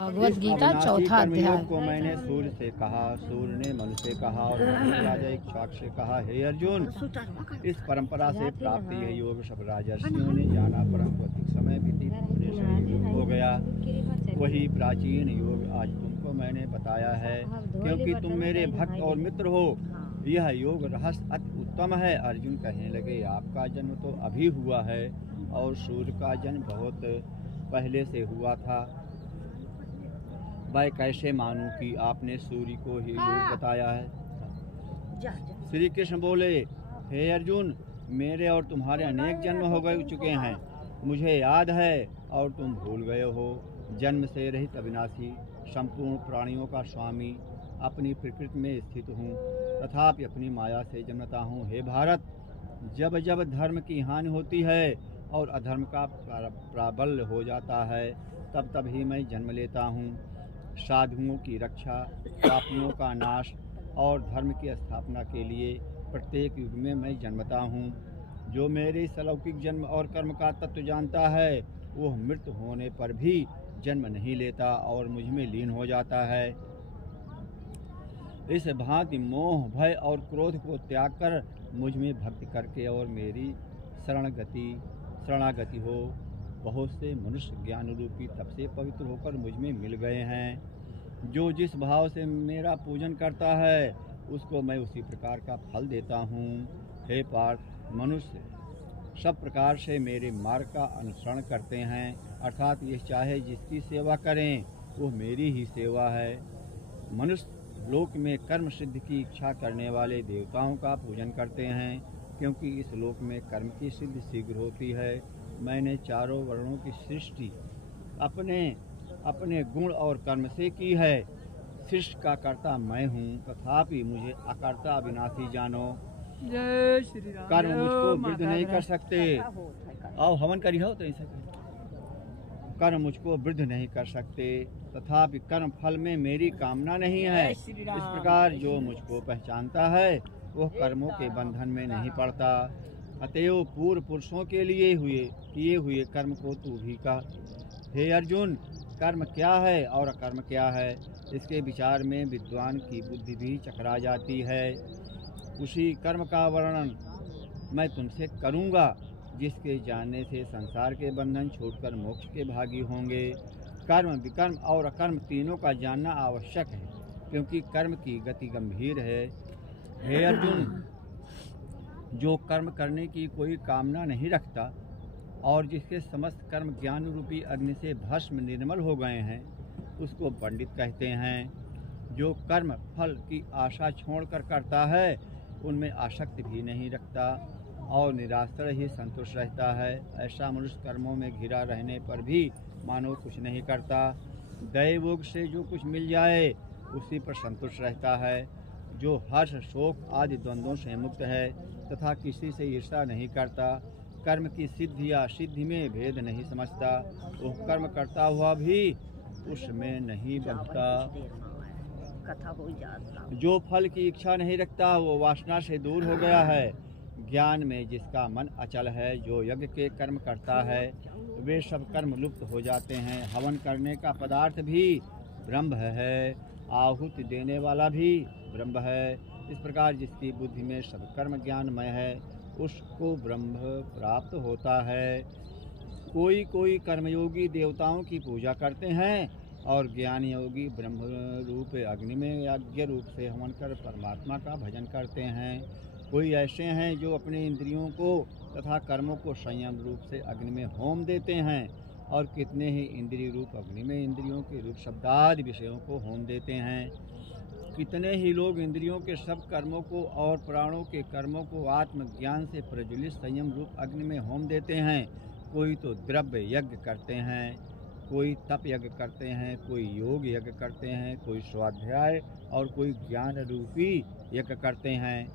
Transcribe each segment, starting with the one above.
भगवत गीता चौथा अध्याय। को मैंने सूर्य से कहा, सूर्य ने मनु से कहा और राजा इक्ष्वाक से कहा, हे अर्जुन, इस परंपरा से प्राप्त यह योग सब राजर्षियों ने जाना, परंतु अधिक समय व्यतीत होने से योग हो गया। वही प्राचीन योग आज तुमको मैंने बताया है, क्योंकि तुम मेरे भक्त और मित्र हो। यह योग रहस्य अति उत्तम है। अर्जुन कहने लगे, आपका जन्म तो अभी हुआ है और सूर्य का जन्म बहुत पहले से हुआ था। मैं कैसे मानूं कि आपने सूर्य को ही योग बताया है। श्री कृष्ण बोले, हे अर्जुन, मेरे और तुम्हारे अनेक जन्म हो गए चुके हैं, मुझे याद है और तुम भूल गए हो। जन्म से रहित अविनाशी, संपूर्ण प्राणियों का स्वामी, अपनी प्रकृति में स्थित हूँ, तथापि अपनी माया से जन्मता हूँ। हे भारत, जब जब धर्म की हानि होती है और अधर्म का प्राबल्य हो जाता है, तब तब ही मैं जन्म लेता हूँ। साधुओं की रक्षा, पापियों का नाश और धर्म की स्थापना के लिए प्रत्येक युग में मैं जन्मता हूँ। जो मेरे इस अलौकिक जन्म और कर्म का तत्व जानता है, वह मृत्यु होने पर भी जन्म नहीं लेता और मुझ में लीन हो जाता है। इस भांति मोह, भय और क्रोध को त्याग कर मुझ में भक्ति करके और मेरी शरणागति हो। बहुत से मनुष्य ज्ञान रूपी तप से पवित्र होकर मुझ में मिल गए हैं। जो जिस भाव से मेरा पूजन करता है, उसको मैं उसी प्रकार का फल देता हूँ। हे पार्थ, मनुष्य सब प्रकार से मेरे मार्ग का अनुसरण करते हैं, अर्थात ये चाहे जिसकी सेवा करें, वो मेरी ही सेवा है। मनुष्य लोक में कर्म सिद्धि की इच्छा करने वाले देवताओं का पूजन करते हैं, क्योंकि इस लोक में कर्म की सिद्धि शीघ्र होती है। मैंने चारों वर्णों की सृष्टि अपने गुण और कर्म से की है। सृष्टि का कर्ता मैं हूँ, तथापि मुझे अकर्ता अविनाशी जानो। जय श्री राम। कर्म मुझको वृद्ध नहीं कर सकते। आओ हवन करी हो तो ऐसा कर्म मुझको वृद्ध नहीं कर सकते, तथापि कर्म फल में मेरी कामना नहीं है। इस प्रकार जो मुझको पहचानता है, वह कर्मों के बंधन में नहीं पड़ता। अतएव पूर्व पुरुषों के लिए किए हुए कर्म को तू भी कर। हे अर्जुन, कर्म क्या है और अकर्म क्या है, इसके विचार में विद्वान की बुद्धि भी चकरा जाती है। उसी कर्म का वर्णन मैं तुमसे करूँगा, जिसके जानने से संसार के बंधन छूटकर मोक्ष के भागी होंगे। कर्म, विकर्म और अकर्म तीनों का जानना आवश्यक है, क्योंकि कर्म की गति गंभीर है। हे अर्जुन, जो कर्म करने की कोई कामना नहीं रखता और जिसके समस्त कर्म ज्ञान रूपी अग्नि से भस्म निर्मल हो गए हैं, उसको पंडित कहते हैं। जो कर्म फल की आशा छोड़कर करता है, उनमें आसक्ति भी नहीं रखता और निराश्रय ही संतुष्ट रहता है। ऐसा मनुष्य कर्मों में घिरा रहने पर भी मानो कुछ नहीं करता। दैवोग से जो कुछ मिल जाए उसी पर संतुष्ट रहता है। जो हर्ष, शोक आदि द्वंद्वों से मुक्त है तथा किसी से ईर्ष्या नहीं करता, कर्म की सिद्धि या सिद्धि में भेद नहीं समझता, वो कर्म करता हुआ भी उसमें नहीं बंधता। जो फल की इच्छा नहीं रखता, वो वासना से दूर हो गया है। ज्ञान में जिसका मन अचल है, जो यज्ञ के कर्म करता है, वे सब कर्म लुप्त हो जाते हैं। हवन करने का पदार्थ भी ब्रह्म है, आहुति देने वाला भी ब्रह्म है। इस प्रकार जिसकी बुद्धि में सब कर्म ज्ञानमय है, उसको ब्रह्म प्राप्त होता है। कोई कर्मयोगी देवताओं की पूजा करते हैं और ज्ञान योगी ब्रह्म रूप अग्नि में यज्ञ रूप से हवन कर परमात्मा का भजन करते हैं। कोई ऐसे हैं जो अपने इंद्रियों को तथा कर्मों को संयम रूप से अग्नि में होम देते हैं, और कितने ही इंद्रिय रूप अग्नि में इंद्रियों के रूप शब्दादि विषयों को होम देते हैं। कितने ही लोग इंद्रियों के सब कर्मों को और प्राणों के कर्मों को आत्मज्ञान से प्रज्वलित संयम रूप अग्नि में होम देते हैं। कोई तो द्रव्य यज्ञ करते हैं, कोई तप यज्ञ करते हैं, कोई योग यज्ञ करते हैं, कोई स्वाध्याय और कोई ज्ञान रूपी यज्ञ करते हैं,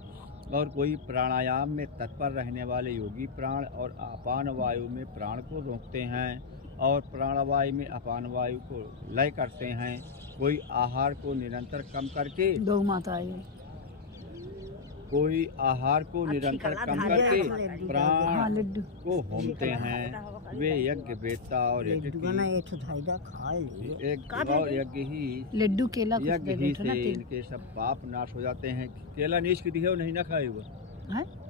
और कोई प्राणायाम में तत्पर रहने वाले योगी प्राण और अपान वायु में प्राण को रोकते हैं और प्राणवायु में अपान वायु को लय करते हैं। कोई आहार को निरंतर कम करके गौ माता आई। कोई आहार को निरंतर कम करके प्राण को होमते हैं, वे यज्ञ वेदता और यज्ञ ही लड्डू केला यज्ञ ही से इनके सब पाप नाश हो जाते हैं। केला नीच की दिखे नहीं ना खाए हुआ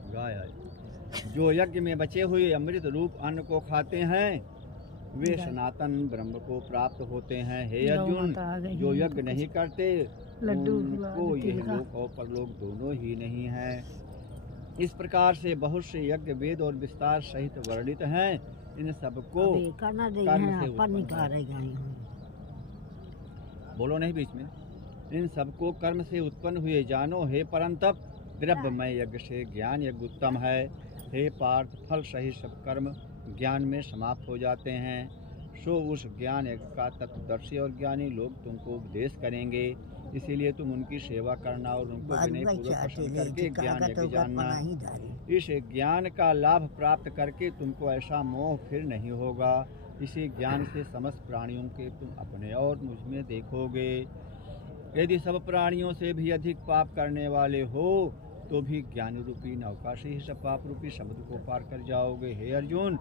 गाय आए। जो यज्ञ में बचे हुए अमृत रूप अन्न को खाते हैं वे सनातन ब्रह्म को प्राप्त होते हैं। हे अर्जुन, जो यज्ञ नहीं करते उनको यह लोक और परलोक दोनों ही नहीं है। इस प्रकार से बहुत से यज्ञ वेद और विस्तार सहित वर्णित हैं। इन सबको बोलो नहीं बीच में। इन सबको कर्म से उत्पन्न हुए जानो हे परंतप, द्रव्यमय यज्ञ से ज्ञान यज्ञ उत्तम है। हे पार्थ, फल सहित सब कर्म ज्ञान में समाप्त हो जाते हैं। सो उस ज्ञान यज्ञ का तत्वदर्शी और ज्ञानी लोग तुमको उपदेश करेंगे। इसीलिए तुम उनकी सेवा करना और उनको विनयपूर्वक प्रसन्न करके ज्ञान यज्ञ जानना। इस ज्ञान का लाभ प्राप्त करके तुमको ऐसा मोह फिर नहीं होगा। इसी ज्ञान से समस्त प्राणियों के तुम अपने और मुझ में देखोगे। यदि सब प्राणियों से भी अधिक पाप करने वाले हो तो भी ज्ञान रूपी नौका से ही सब पाप रूपी समुद्र को पार कर जाओगे। हे अर्जुन,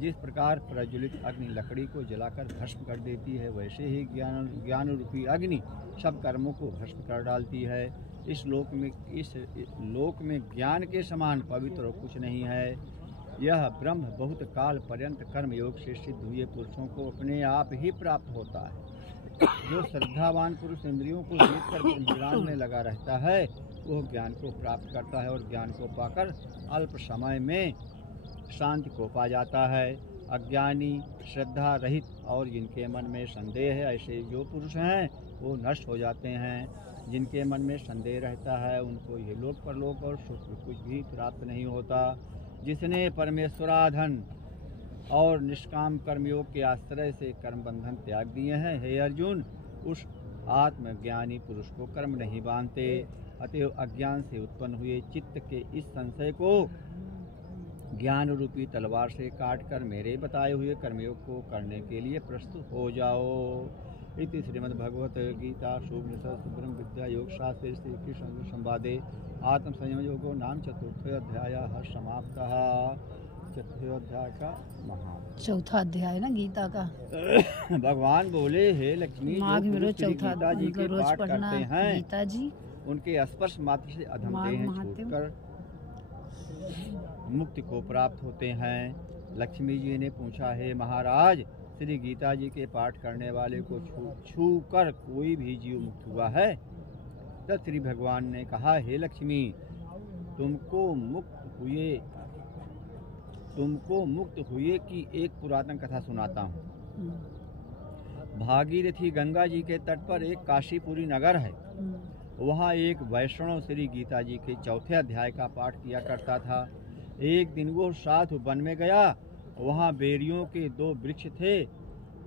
जिस प्रकार प्रज्वलित अग्नि लकड़ी को जलाकर भस्म कर देती है, वैसे ही ज्ञान रूपी अग्नि सब कर्मों को भस्म कर डालती है। इस लोक में ज्ञान के समान पवित्र और कुछ नहीं है। यह ब्रह्म बहुत काल पर्यंत कर्म योग से सिद्ध हुए पुरुषों को अपने आप ही प्राप्त होता है। जो श्रद्धावान पुरुष इंद्रियों को जीत कर ब्रह्मज्ञान में लगा रहता है वो ज्ञान को प्राप्त करता है और ज्ञान को पाकर अल्प समय में शांति को पा जाता है। अज्ञानी, श्रद्धा रहित और जिनके मन में संदेह है, ऐसे जो पुरुष हैं वो नष्ट हो जाते हैं। जिनके मन में संदेह रहता है उनको ये लोक परलोक और सुख कुछ भी प्राप्त नहीं होता। जिसने परमेश्वराधन और निष्काम कर्मयोग के आश्रय से कर्म बंधन त्याग दिए हैं, हे अर्जुन, उस आत्मज्ञानी पुरुष को कर्म नहीं बांधते। अतएव अज्ञान से उत्पन्न हुए चित्त के इस संशय को ज्ञान रूपी तलवार से काटकर मेरे बताए हुए कर्मयोग को करने के लिए प्रस्तुत हो जाओ। इति श्रीमद्भगवत गीता ब्रह्म विद्या योग शास्त्रे श्री कृष्ण संवादे आत्म संयम योगो नाम चतुर्थोऽध्यायः समाप्तः। चतुर्थोऽध्याय का चौथा अध्याय ना गीता का। भगवान बोले, हे लक्ष्मी, चौथा जी के रोज पाठ पढ़ना करते हैं गीता जी, उनके स्पर्श मात्र से अधम देह छूटकर मुक्ति को प्राप्त होते हैं। लक्ष्मी जी ने पूछा, हे महाराज, श्री गीता जी के पाठ करने वाले को छू कर कोई भी जीव मुक्त हुआ है? तब श्री भगवान ने कहा, हे लक्ष्मी, तुमको मुक्त हुए की एक पुरातन कथा सुनाता हूँ। भागीरथी गंगा जी के तट पर एक काशीपुरी नगर है। वहाँ एक वैष्णव श्री गीता जी के चौथे अध्याय का पाठ किया करता था। एक दिन वो साधु वन में गया। वहाँ बेरियों के 2 वृक्ष थे,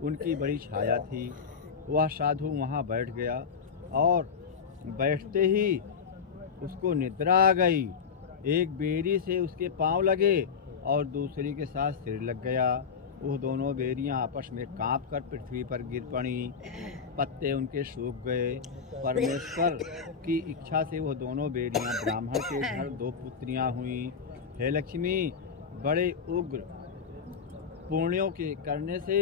उनकी बड़ी छाया थी। वह साधु वहाँ बैठ गया और बैठते ही उसको निद्रा आ गई। एक बेरी से उसके पांव लगे और दूसरी के साथ सिर लग गया। वो दोनों बेरियां आपस में कांपकर पृथ्वी पर गिर पड़ी। पत्ते उनके सूख गए। परमेश्वर की इच्छा से वो दोनों बेरियां ब्राह्मण के घर 2 पुत्रियां हुई। हे लक्ष्मी, बड़े उग्र पुण्यों के करने से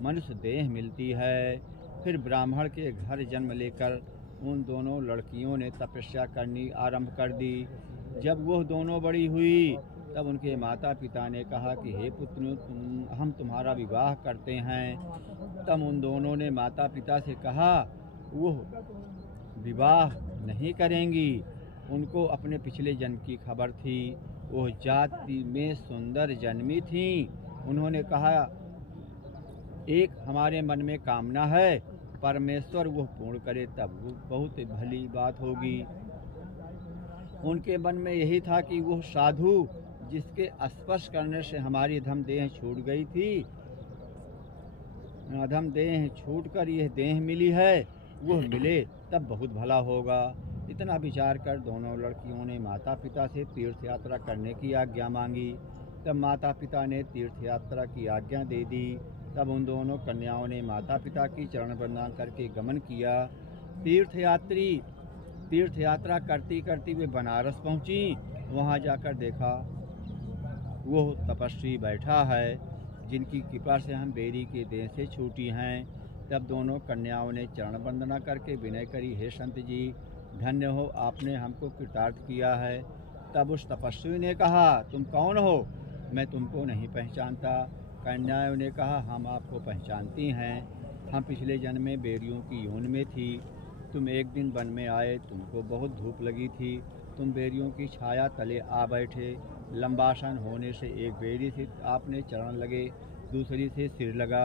मनुष्य देह मिलती है। फिर ब्राह्मण के घर जन्म लेकर उन दोनों लड़कियों ने तपस्या करनी आरंभ कर दी। जब वह दोनों बड़ी हुई तब उनके माता पिता ने कहा कि हे पुत्रियों, हम तुम्हारा विवाह करते हैं। तब उन दोनों ने माता पिता से कहा वह विवाह नहीं करेंगी। उनको अपने पिछले जन्म की खबर थी। वह जाति में सुंदर जन्मी थी। उन्होंने कहा, एक हमारे मन में कामना है, परमेश्वर वह पूर्ण करे तब वो बहुत भली बात होगी। उनके मन में यही था कि वह साधु जिसके स्पर्श करने से हमारी अधम देह छूट गई थी, अधम देह छूटकर यह देह मिली है, वह मिले तब बहुत भला होगा। इतना विचार कर दोनों लड़कियों ने माता पिता से तीर्थ यात्रा करने की आज्ञा मांगी। तब माता पिता ने तीर्थ यात्रा की आज्ञा दे दी। तब उन दोनों कन्याओं ने माता पिता की चरण वंदना करके गमन किया। तीर्थयात्री तीर्थ यात्रा करती करती वे बनारस पहुंची। वहां जाकर देखा वो तपस्वी बैठा है जिनकी कृपा से हम बेरी के देह से छूटी हैं। तब दोनों कन्याओं ने चरण वंदना करके विनय करी, हे संत जी धन्य हो, आपने हमको कृतार्थ किया है। तब उस तपस्वी ने कहा, तुम कौन हो? मैं तुमको नहीं पहचानता। कन्याओं ने कहा, हम आपको पहचानती हैं, हम पिछले जन्म में बेरियों की योनि में थी। तुम एक दिन वन में आए, तुमको बहुत धूप लगी थी, तुम बेरियों की छाया तले आ बैठे। लंबासन होने से एक बेरी से आपने चरण लगे, दूसरी से सिर लगा।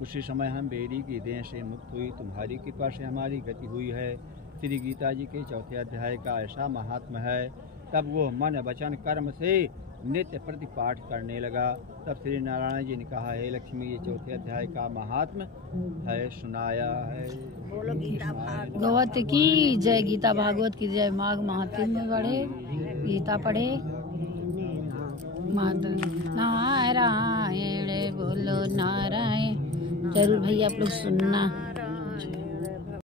उसी समय हम बेरी की देह से मुक्त हुई, तुम्हारी कृपा से हमारी गति हुई है। श्री गीता जी के 4थे अध्याय का ऐसा महात्म है। तब वो मन वचन कर्म से नित्य प्रति पाठ करने लगा। तब श्री नारायण जी ने कहा, हे लक्ष्मी, ये 4थे अध्याय का महात्म है, सुनाया है। गवत की जय, गीता भागवत की जय। माघ महात्म्य में बढ़े, गीता पढ़े, नारायण बोलो नारायण। जरूर भैया आप लोग सुनना।